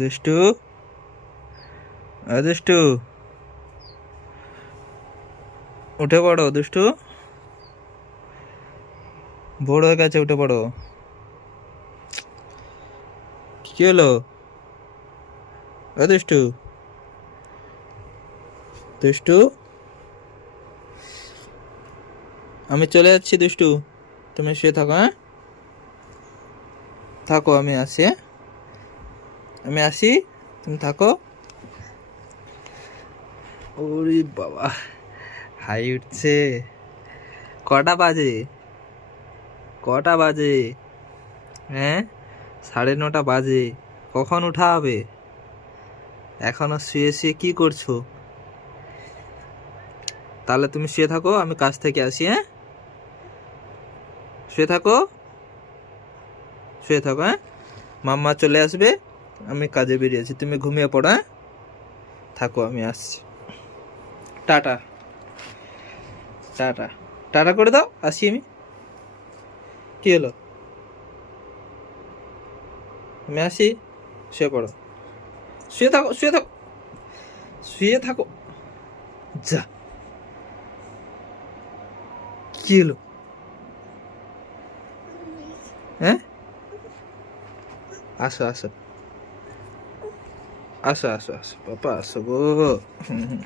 দুষ্টু, দুষ্টু, উঠে পড়ো দুষ্টু, ভোর হয়ে গেছে, উঠে পড়ো। কি হলো? দুষ্টু, দুষ্টু, আমি চলে যাচ্ছি দুষ্টু, তুমি শুয়ে থাকো। হ্যাঁ, থাকো, আমি আসি। হ্যাঁ, আমি আসি, তুমি থাকো। ওরে বাবা, হাই উঠছে। কটা বাজে? কটা বাজে? হ্যাঁ, 9:30 বাজে। কখন উঠা হবে? এখনো শুয়ে শুয়ে কি করছো? তাহলে তুমি শুয়ে থাকো, আমি কাজ থেকে আসি। হ্যাঁ, শুয়ে থাকো, শুয়ে থাকো। হ্যাঁ, মাম্মা চলে আসবে, আমি কাজে বেরিয়েছি, তুমি ঘুমিয়ে পড়ো। হ্যাঁ, থাকো, আমি আসছি। টাটা, টাটা, টাটা করে দাও, আসি আমি। কি হলো? আমি আসি, শুয়ে পড়ো। শুয়ে থাকো, শুয়ে থাকো, শুয়ে থাকো। যা, কি হলো? হ্যাঁ, আসো, আসো, আসো, আসো, আসো, পাপা, আসো গো। হুম, হুম।